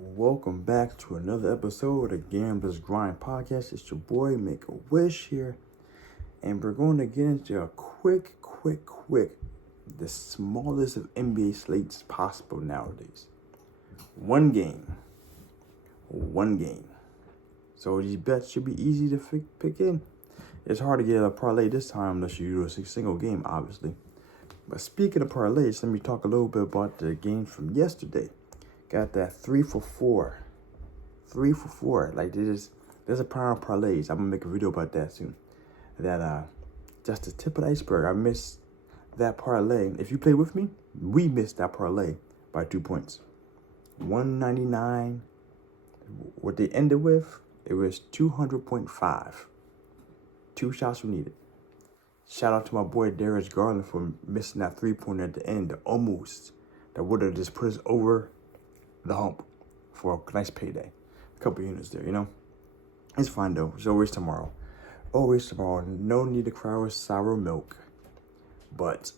Welcome back to another episode of Gamblers Grind Podcast. It's your boy Make a Wish here, and we're going to get into a quick, the smallest of NBA slates possible nowadays. One game. So these bets should be easy to pick in. It's hard to get a parlay this time unless you do a single game, obviously. But speaking of parlays, let me talk a little bit about the games from yesterday. Got that 3 for 4. 3 for 4. Like there's a power of parlays. I'm gonna make a video about that soon. That just the tip of the iceberg. I missed that parlay. If you play with me, we missed that parlay by 2 points. 199. What they ended with, it was 200.5. 2 shots were needed. Shout out to my boy Darius Garland for missing that 3-pointer at the end. Almost. That would have just put us over the hump for a nice payday. A couple units there, you know? It's fine though. It's always tomorrow. Always tomorrow. No need to cry with sour milk. But,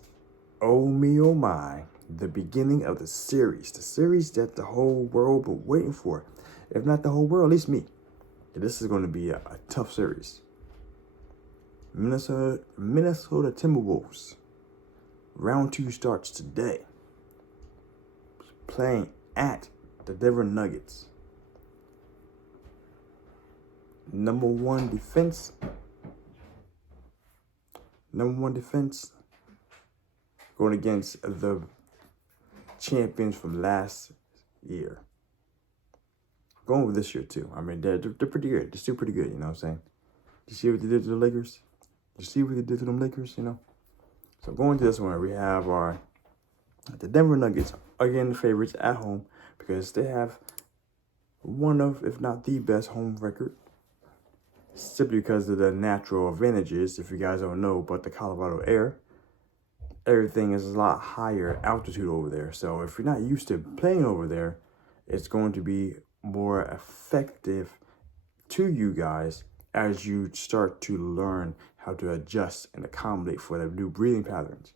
oh me, oh my, the beginning of the series. The series that the whole world been waiting for. If not the whole world, at least me. This is going to be a tough series. Minnesota Timberwolves. Round 2 starts today. Playing at the Denver Nuggets. Number one defense. Going against the champions from last year. Going with this year too. I mean, they're pretty good. They're still pretty good, you know what I'm saying? You see what they did to the Lakers? You see what they did to them Lakers, you know? So going to this one, we have the Denver Nuggets, again the favorites at home, because they have one of, if not the best home record, simply because of the natural advantages. If you guys don't know, but the Colorado air, everything is a lot higher altitude over there. So if you're not used to playing over there, it's going to be more effective to you guys as you start to learn how to adjust and accommodate for the new breathing patterns.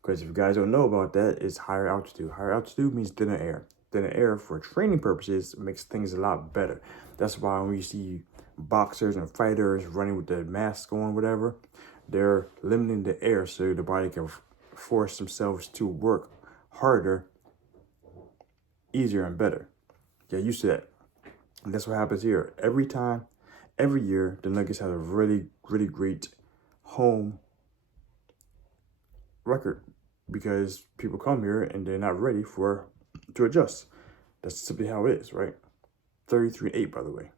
Because if you guys don't know about that, it's higher altitude. Higher altitude means thinner air. Thinner air for training purposes makes things a lot better. That's why when you see boxers and fighters running with the mask on, whatever, they're limiting the air so the body can force themselves to work harder, easier, and better. Get used to that. And that's what happens here. Every year, the Nuggets have a really, really great home record because people come here and they're not ready to adjust. That's simply how it is, right? 33-8, by the way.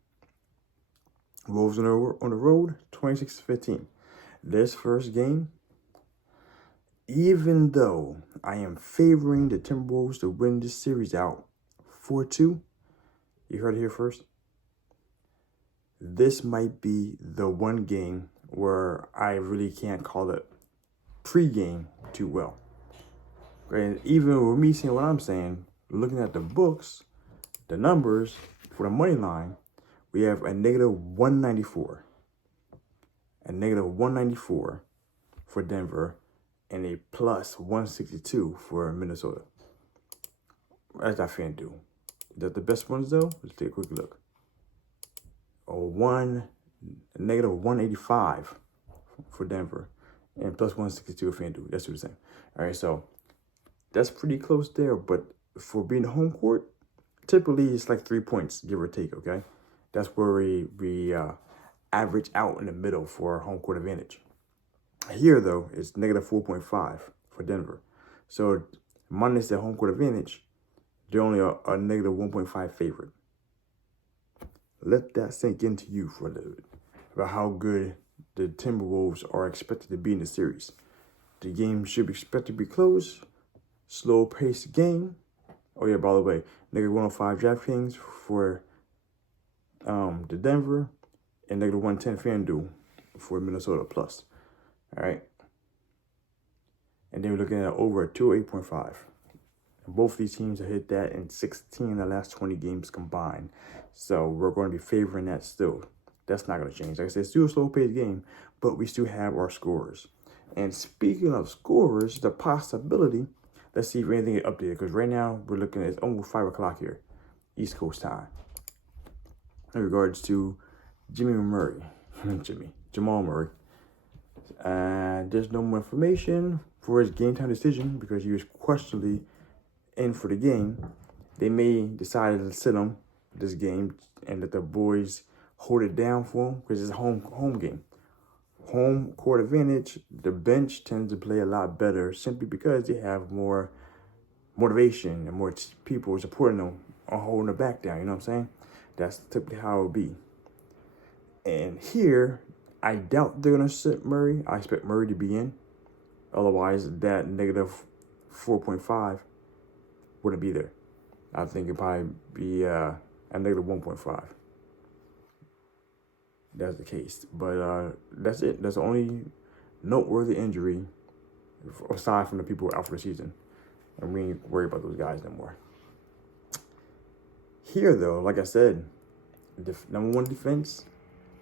Wolves on the road, 26-15. This first game, even though I am favoring the Timberwolves to win this series out 4-2, you heard it here first. This might be the one game where I really can't call it pregame too well. And even with me saying what I'm saying, looking at the books, the numbers for the money line, we have a negative 194. A negative 194 for Denver and a plus 162 for Minnesota. That's not FanDuel. Is that the best ones though? Let's take a quick look. A negative 185 for Denver and plus 162 for FanDuel. That's what we're saying. All right, so that's pretty close there. But for being home court, typically it's like 3 points, give or take, okay? That's where we average out in the middle for home court advantage. Here, though, it's negative 4.5 for Denver. So minus the home court advantage, they're only a negative 1.5 favorite. Let that sink into you for a little bit about how good the Timberwolves are expected to be in the series. The game should be expected to be close, slow-paced game. Oh yeah, by the way, negative 105 DraftKings for the Denver and negative 110 FanDuel for Minnesota plus. All right. And then we're looking at over 208.5. Both these teams have hit that in 16 of the last 20 games combined. So we're going to be favoring that still. That's not going to change. Like I said, it's still a slow-paced game, but we still have our scorers. And speaking of scorers, the possibility, let's see if anything is updated. Because right now, we're looking at, it's almost 5 o'clock here. East Coast time. In regards to Jamal Murray, there's no more information for his game time decision because he was questionably in for the game. They may decide to sit him this game and let the boys hold it down for him because it's a home game. Home court advantage, the bench tends to play a lot better simply because they have more motivation and more people supporting them or holding the back down. You know what I'm saying? That's typically how it would be. And here, I doubt they're going to sit Murray. I expect Murray to be in. Otherwise, that negative 4.5 wouldn't be there. I think it'd probably be a negative 1.5. That's the case. But that's it. That's the only noteworthy injury aside from the people out for the season. And we ain't worried about those guys no more. Here, though, like I said, the number one defense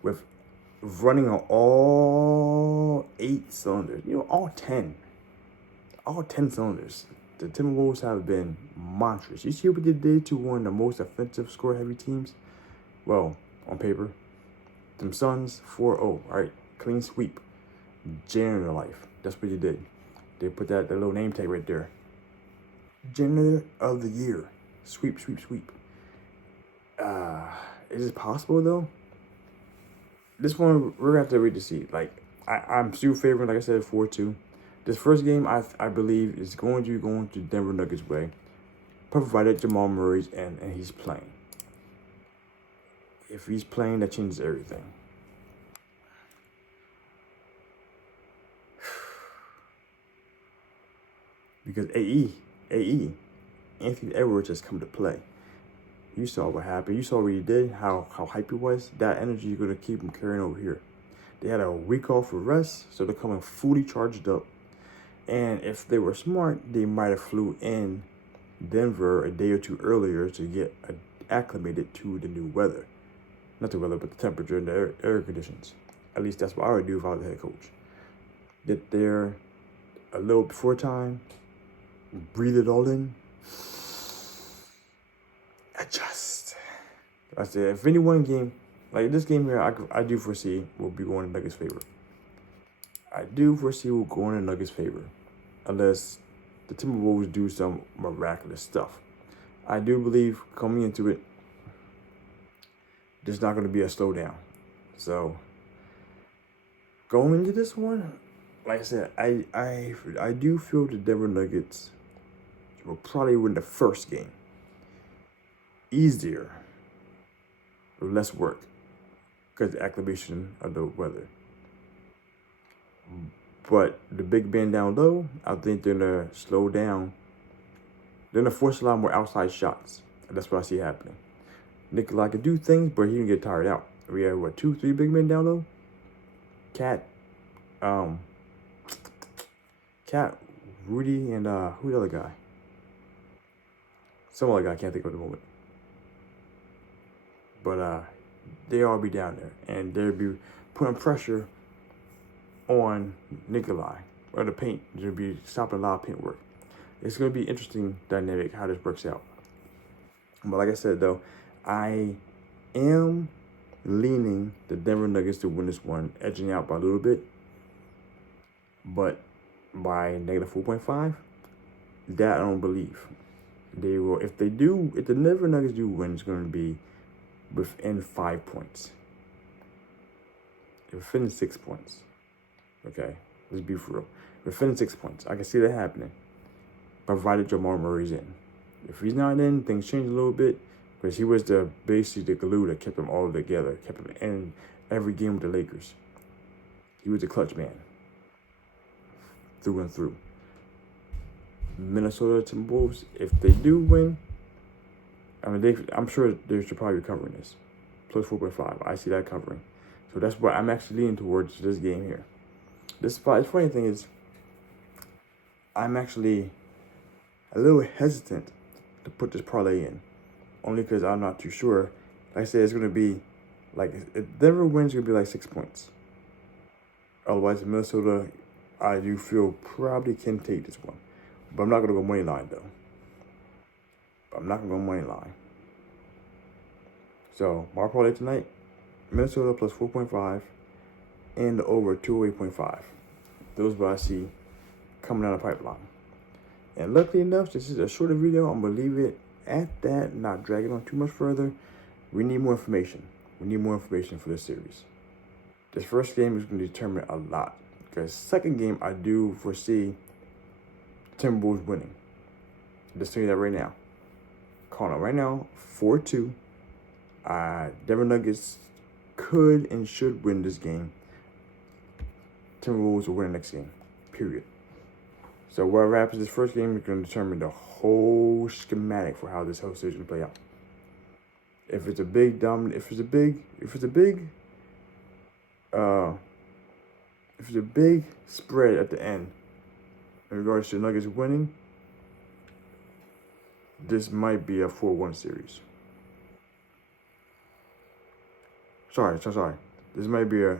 with running on all 8 cylinders, all 10 cylinders. The Timberwolves have been monstrous. You see what they did to one of the most offensive score-heavy teams? Well, on paper, them Suns 4-0, all right? Clean sweep. Janitor life. That's what they did. They put that little name tag right there. Janitor of the year. Sweep. Is it possible, though? This one, we're going to have to wait to see. Like, I'm still favoring, like I said, 4-2. This first game, I believe, is going to Denver Nuggets' way, provided Jamal Murray's and he's playing. If he's playing, that changes everything. Because AE, Anthony Edwards has come to play. You saw what happened. You saw what he did, how hype he was. That energy is going to keep him carrying over here. They had a week off for rest, so they're coming fully charged up. And if they were smart, they might have flew in Denver a day or two earlier to get acclimated to the new weather. Not the weather, but the temperature and the air conditions. At least that's what I would do if I was the head coach. Get there a little before time, breathe it all in, adjust. I said, if any one game, like this game here, I do foresee will be going in Nuggets' favor. I do foresee will go in Nuggets' favor. Unless the Timberwolves do some miraculous stuff. I do believe coming into it, there's not going to be a slowdown. So, going into this one, like I said, I do feel the Denver Nuggets will probably win the first game. Easier. With less work. Because of the acclimation of the weather. But the big band down low, I think they're going to slow down. They're going to force a lot more outside shots. And that's what I see happening. Nikolai can do things, but he can get tired out. We have, 2-3 big men down low? Cat, Rudy, and who the other guy? Some other guy I can't think of at the moment. But they all be down there. And they'll be putting pressure on Nikolai, or the paint. They'll be stopping a lot of paint work. It's going to be interesting dynamic how this works out. But like I said, though, I am leaning the Denver Nuggets to win this one, edging out by a little bit. But by negative 4.5, that I don't believe. They will, if the Denver Nuggets do win, it's going to be within 5 points. Within 6 points. Okay, let's be for real. Within 6 points. I can see that happening, provided Jamal Murray's in. If he's not in, things change a little bit, because he was basically the glue that kept them all together, kept them in every game with the Lakers. He was a clutch man, through and through. Minnesota Timberwolves, if they do win, I'm sure they should probably be covering this. Plus 4.5, I see that covering. So that's what I'm actually leaning towards this game here. The funny thing is, I'm actually a little hesitant to put this parlay in. Only because I'm not too sure. Like I said, it's going to be, like, if Denver wins, it's going to be like 6 points. Otherwise, Minnesota, I do feel probably can take this one. But I'm not going to go money line, though. I'm not going to go money line. So my parlay tonight, Minnesota plus 4.5 and the over 208.5. Those what I see coming down the pipeline. And luckily enough, this is a shorter video. I'm going to leave it at that, not drag it on too much further. We need more information. We need more information for this series. This first game is going to determine a lot. Because second game, I do foresee Timberwolves winning. Just tell you that right now. Calling it right now, 4-2. Denver Nuggets could and should win this game. Timberwolves will win the next game. Period. So whatever happens this first game is going to determine the whole schematic for how this whole series will play out. If it's a big spread at the end in regards to Nuggets winning, this might be a 4-1 series. Sorry. This might be a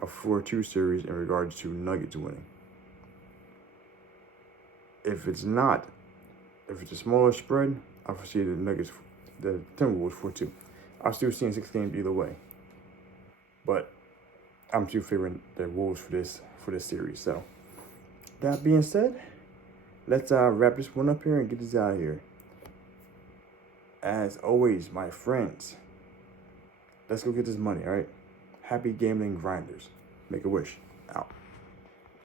4-2 series in regards to Nuggets winning. If it's not, if it's a smaller spread, I foresee the Timberwolves 4-2. I'm still seeing 6 games either way. But I'm still favoring the Wolves for this series. So that being said, let's wrap this one up here and get this out of here. As always, my friends, let's go get this money, all right? Happy gambling grinders. Make a wish. Out.